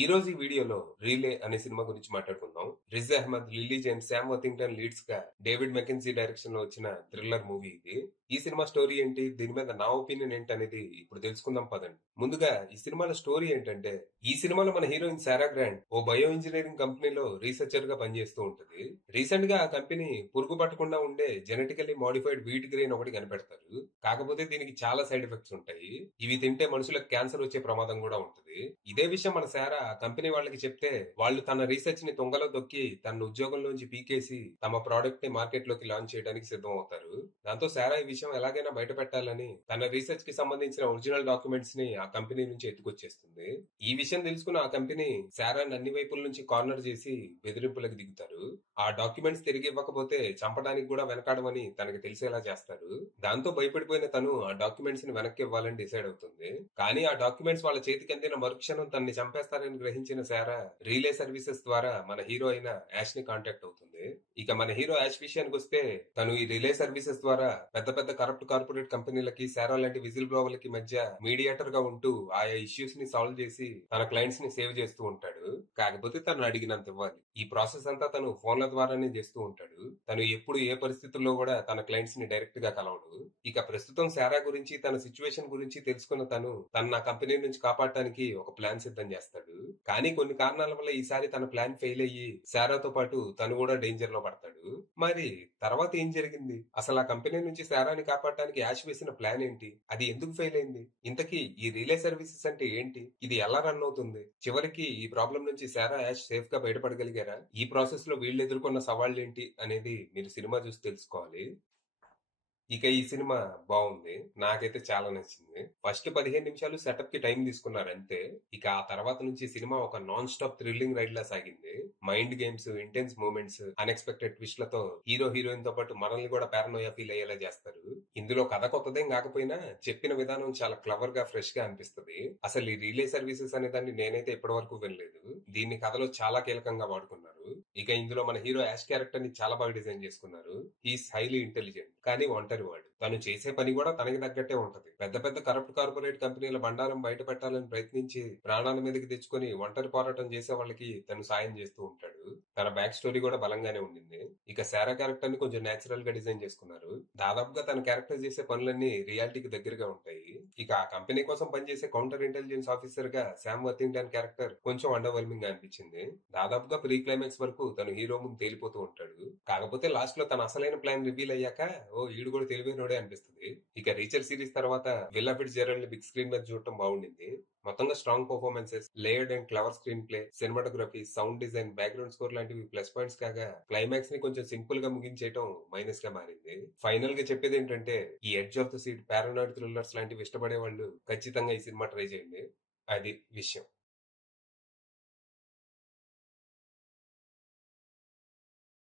ఈ రోజు ఈ వీడియోలో రీలే అనే సినిమా గురించి మాట్లాడుకుందాం. Riz Ahmed, Lily James, Sam Worthington leads గా డేవిడ్ మెకెన్సీ డైరెక్షన్ లో వచ్చిన థ్రిల్లర్ మూవీ ఇది. ఈ సినిమా స్టోరీ ఏంటి, దీని మీద నా ఒపీనియన్ ఏంటి అనేది ఇప్పుడు తెలుసుకుందాం పదండి. ముందుగా ఈ సినిమాలో స్టోరీ ఏంటంటే, ఈ సినిమాలో మన హీరోయిన్ సారా గ్రాంట్ ఓ బయో ఇంజనీరింగ్ కంపెనీలో రీసెర్చర్ గా పనిచేస్తూ ఉంటది. రీసెంట్ గా ఆ కంపెనీ పురుగు పట్టకుండా ఉండే జెనెటికల్లీ మోడిఫైడ్ వీట్ గ్రెయిన్ ఒకటి కనిపెడతారు. కాకపోతే దీనికి చాలా సైడ్ ఎఫెక్ట్స్ ఉంటాయి. ఇవి తింటే మనుషులకు క్యాన్సర్ వచ్చే ప్రమాదం కూడా ఉంటుంది. ఇదే విషయం మన సారా ఆ కంపెనీ వాళ్ళకి చెప్తే, వాళ్ళు తన రీసెర్చ్ ని తొంగలో తొక్కి తన ఉద్యోగంలోంచి పీకేసి తమ ప్రోడక్ట్ ని మార్కెట్ లోకి లాంచ్ చేయడానికి సిద్ధం అవుతారు. దాంతో సారా ఈ విషయం ఎలాగైనా బయట పెట్టాలని తన రీసెర్చ్ కి సంబంధించిన ఒరిజినల్ డాక్యుమెంట్స్ ని ఆ కంపెనీ నుంచి ఎత్తుకొచ్చేస్తుంది. ఈ విషయం తెలుసుకున్న ఆ కంపెనీ సారాని అన్ని వైపుల నుంచి కార్నర్ చేసి బెదిరింపులకు దిగుతారు. ఆ డాక్యుమెంట్స్ తిరిగి ఇవ్వకపోతే చంపడానికి కూడా వెనకాడమని తనకి తెలిసేలా చేస్తారు. దాంతో భయపడిపోయిన తను ఆ డాక్యుమెంట్స్ ని వెనక్కి ఇవ్వాలని డిసైడ్ అవుతుంది. కానీ ఆ డాక్యుమెంట్స్ వాళ్ళ చేతికి అందిన మరుక్షణం తనని చంపేస్తారని గ్రహించిన సారా రీలే సర్వీసెస్ ద్వారా మన హీరో అయిన యాష్ ని కాంటాక్ట్ అవుతుంది. ఇక మన హీరో యాష్ విషయానికి వస్తే, తను ఈ రిలే సర్వీసెస్ ద్వారా పెద్ద పెద్ద కరప్ట్ కార్పొరేట్ కంపెనీలకి, సారా లాంటి విజిల్ బ్లోవర్లకి మధ్య మీడియేటర్ గా ఉంటూ ఆయా ఇష్యూస్ ని సాల్వ్ చేసి తన క్లయింట్స్ ని సేవ్ చేస్తూ ఉంటాడు. కాకపోతే తను అడిగినంత ఇవ్వాలి. ఈ ప్రాసెస్ అంతా తను ఫోన్ల ద్వారానే చేస్తూ ఉంటాడు. తను ఎప్పుడు ఏ పరిస్థితుల్లో కూడా తన క్లయింట్స్ ని డైరెక్ట్ గా కలవడు. ఇక ప్రస్తుతం సారా గురించి, తన సిచ్యువేషన్ గురించి తెలుసుకున్న తన నా కంపెనీ నుంచి కాపాడటానికి ఒక ప్లాన్ సిద్ధం చేస్తాడు. కానీ కొన్ని కారణాల వల్ల ఈసారి తన ప్లాన్ ఫెయిల్ అయ్యి సారాతో పాటు తను కూడా డేంజర్ లో పడతాడు. మరి తర్వాత ఏం జరిగింది? అసలు ఆ కంపెనీ నుంచి సారాని కాపాడటానికి యాష్ వేసిన ప్లాన్ ఏంటి? అది ఎందుకు ఫెయిల్ అయింది? ఇంతకీ ఈ రిలే సర్వీసెస్ అంటే ఏంటి? ఇది ఎలా రన్ అవుతుంది? చివరికి ఈ ప్రాబ్లం నుంచి సారా, యాష్ సేఫ్ గా బయటపడగలిగారా? ఈ ప్రాసెస్ లో వీళ్ళు ఎదుర్కొన్న సవాళ్లేంటి అనేది మీరు సినిమా చూసి తెలుసుకోవాలి. ఇక ఈ సినిమా బాగుంది. నాకైతే చాలా నచ్చింది. ఫస్ట్ 15 నిమిషాలు సెటప్ కి టైం తీసుకున్నారు అంతే. ఇక ఆ తర్వాత నుంచి సినిమా ఒక నాన్ స్టాప్ థ్రిల్లింగ్ రైడ్ లా సాగింది. Mind games, intense moments, unexpected ట్విస్ట్లతో హీరో హీరోయిన్ తో పాటు మనల్ని కూడా పారనోయా ఫీల్ అయ్యేలా చేస్తారు. ఇందులో కథ కొత్తదేం కాకపోయినా చెప్పిన విధానం చాలా క్లవర్ గా, ఫ్రెష్ గా అనిపిస్తుంది. అసలు ఈ రిలే సర్వీసెస్ అనే దాన్ని నేనైతే ఇప్పటి వరకు వినలేదు. దీన్ని కథలో చాలా కీలకంగా వాడుకున్నారు. ఇక ఇందులో మన హీరో యాష్ క్యారెక్టర్ ని చాలా బాగా డిజైన్ చేసుకున్నారు. హీస్ హైలీ ఇంటెలిజెంట్, కానీ ఒంటరి వాడు. తను చేసే పని కూడా తనకి తగ్గట్టే ఉంటది. పెద్ద పెద్ద కరప్ట్ కార్పొరేట్ కంపెనీల బండారం బయట పెట్టాలని ప్రయత్నించి ప్రాణాల మీదకి తెచ్చుకొని ఒంటరి పోరాటం చేసే వాళ్ళకి తను సాయం చేస్తూ ఉంటాడు. తన బ్యాక్ స్టోరీ కూడా బలంగానే ఉండింది. ఇక సారా క్యారెక్టర్ ని కొంచెం నేచురల్ గా డిజైన్ చేసుకున్నారు. దాదాపుగా తన క్యారెక్టర్ చేసే పనులన్నీ రియాలిటీకి దగ్గరగా ఉంటాయి. ఇక ఆ కంపెనీ కోసం పనిచేసే కౌంటర్ ఇంటెలిజెన్స్ ఆఫీసర్ గా శామ్ వర్తింగ్టన్ క్యారెక్టర్ కొంచెం అండర్వెల్మింగ్ గా అనిపించింది. దాదాపుగా ప్రీ క్లైమాక్స్ వరకు తను హీరో ముందు తేలిపోతూ ఉంటాడు. కాకపోతే లాస్ట్ లో తన అసలైన ప్లాన్ రివీల్ అయ్యాక, ఓ ఈడు కూడా తెలివైనోడే అనిపిస్తుంది. ఇక రీచర్ సిరీస్ తర్వాత విల్లా ఫిట్జ్ జెరాల్డ్ ని బిగ్ స్క్రీన్ మీద చూడటం బాగుండింది. మొత్తంగా strong performances, layered and clever screen play, cinematography, sound design, background score లాంటివి ప్లస్ పాయింట్స్ కాగా, క్లైమాక్స్ ని కొంచెం సింపుల్ గా ముగించేయటం మైనస్ గా మారింది. ఫైనల్ గా చెప్పేది ఏంటంటే, ఈ edge of the seat, paranoid thrillers లాంటివి ఇష్టపడే వాళ్ళు ఖచ్చితంగా ఈ సినిమా ట్రై చేయండి. అది విషయం.